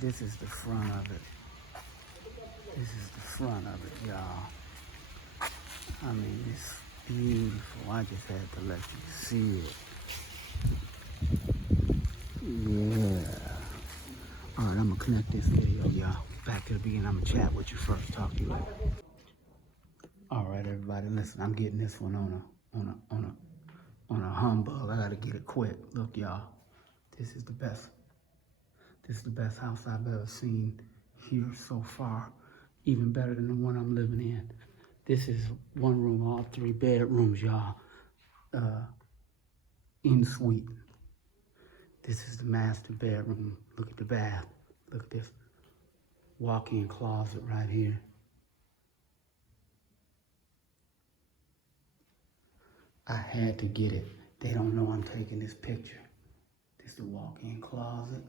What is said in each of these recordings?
This is the front of it. This is the front of it, y'all. I mean, it's beautiful. I just had to let you see it. Yeah. All right, I'm gonna connect this video, y'all. Back to the beginning. I'm gonna chat with you first. Talk to you later. All right, everybody, listen. I'm getting this one on a humbug. I gotta get it quick. Look, y'all. This is the best. This is the best house I've ever seen here so far. Even better than the one I'm living in. This is one room, all 3 bedrooms, y'all. En suite. This is the master bedroom. Look at the bath. Look at this walk-in closet right here. I had to get it. They don't know I'm taking this picture. This is the walk-in closet.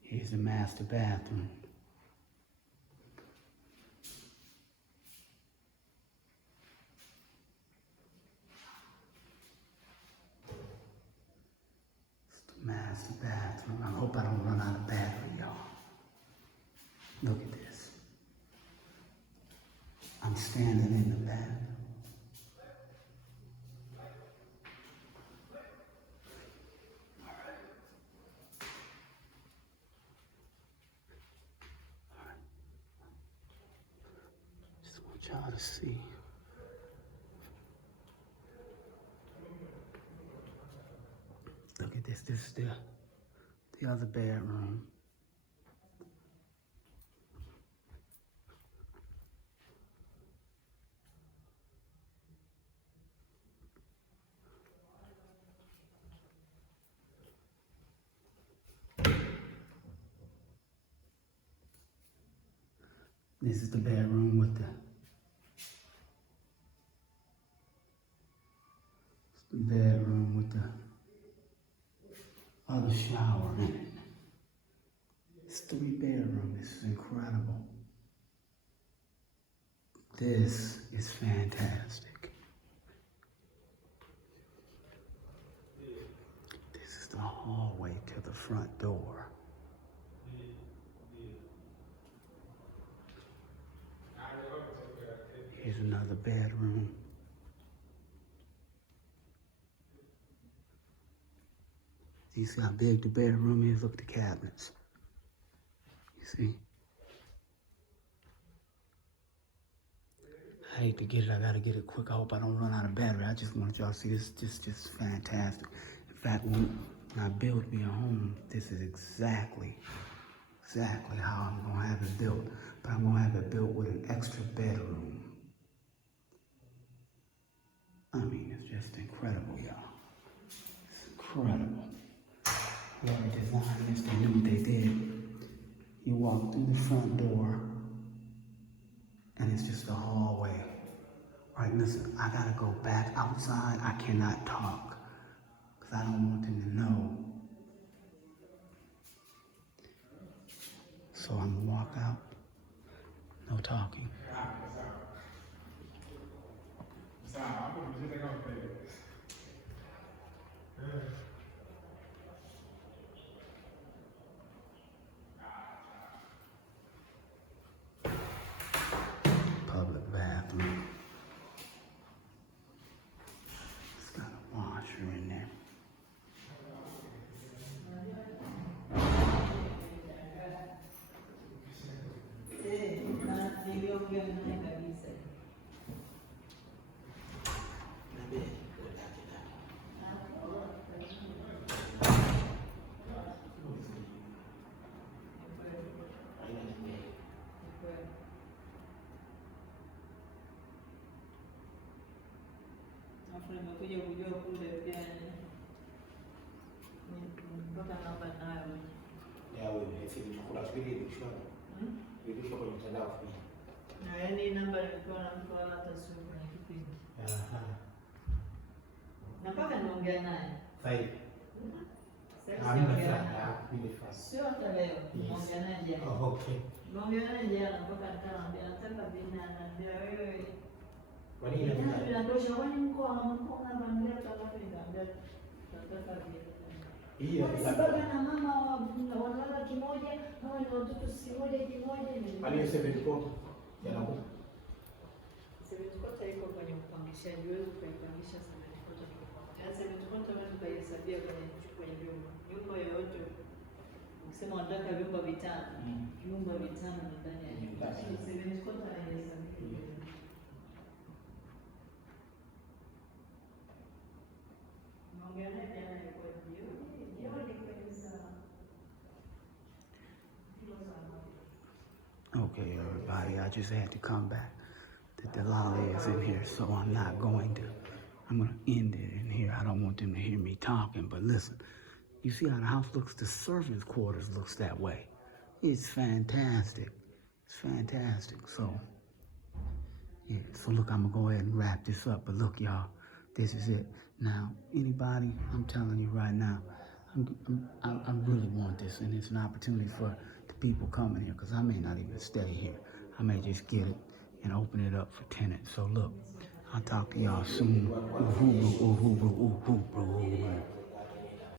Here's the master bathroom. It's the master bathroom. I hope I don't run out of battery, y'all. Look at this. I'm standing in the bathroom. Y'all to see. Look at this. This is the other bedroom. This is the bedroom with the bedroom with the other shower in it. It's 3 bedrooms. This is incredible. This is fantastic. This is the hallway to the front door. Here's another bedroom. You see how big the bedroom is? Look at the cabinets. You see? I hate to get it. I gotta get it quick. I hope I don't run out of battery. I just want y'all to see this. Just fantastic. In fact, when I build me a home, this is exactly how I'm gonna have it built. But I'm gonna have it built with an extra bedroom. I mean, it's just incredible, y'all. It's incredible. Whoever designed this, they knew what they did. You walk through the front door, and it's just a hallway. Right, listen, I gotta go back outside. I cannot talk, because I don't want them to know. So I'm gonna walk out, no talking. Public bathroom. It's got a washer in there. Nimekuja kujua kule pia mpaka namba nayo. Ya wewe sisi chakula kile ilishona. Ilishona kwenye mtandao pia. Na yani namba nilikuwa na mtu wala hata sio kwenye kipindi. Aha. Na mpaka niongea naye. Sahihi. Sasa sio hata leo. Niongea naye jana. Oh, okay. Niongea naye jana mpaka nikamwambia nataka bina ananiambia wewe. Kwa nini inatosha kwani mko na mambo na mambo ya tataka bina. Hii ya baba na mama wanalala kimoja, hawa ni watoto kimoja kimoja. Aliye 74 yanakuwa 74 iko kwenye upangishaji, wewe ukaipangisha 74 kwa 74 wewe ukahesabia kwenye nyumba yoyote. Ukisema unataka vyumba vitano, vyumba vitano ndani ya nyumba. 74 haihesabiki. Okay, everybody, I just had to come back. The Delali is in here, so I'm going to end it in here. I don't want them to hear me talking, but listen, you see how the house looks? The servants' quarters looks that way. It's fantastic. It's fantastic. So, yeah, so look, I'm going to go ahead and wrap this up, but look, y'all, this is it. Now, anybody, I'm telling you right now, I really want this, and it's an opportunity for the people coming here, because I may not even stay here. I may just get it and open it up for tenants. So look, I'll talk to y'all soon. Ooh, ooh, ooh, ooh, ooh, ooh, ooh, ooh.